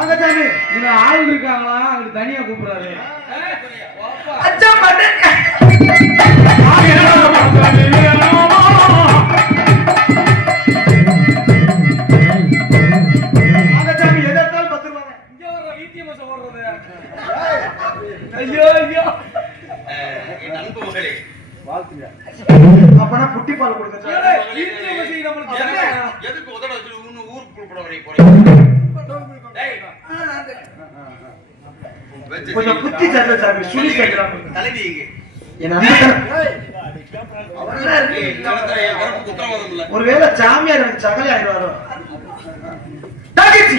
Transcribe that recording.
அங்கச்சாமி இங்க ஆள் இருக்காங்களா? அங்க தனியா கூப்பிடுறாரு. அச்சா மட்டன் அங்கச்சாமி எதாத்தாலும் 10 ரூபாய். இங்க வர வீட்டியமா சொல்றது. ஐயோ ஐயோ. என் அன்பு மகளே வாழ்த்துங்க. அப்பனா புட்டி பால் கொடுங்க சார். வீட்டியமா செய் நமக்கு எதுக்கு உதட வச்சு ஊருக்கு கூப்பிட வரீங்க போறீங்க? டேய் கொஞ்சம் புத்தி சட்டை சாமி சுனி கேக்குறாங்க. தலைவி இங்க என்ன ஒருவேளை சாமியார் எனக்கு சகலை ஆயிடுவாரோ. தங்கச்சி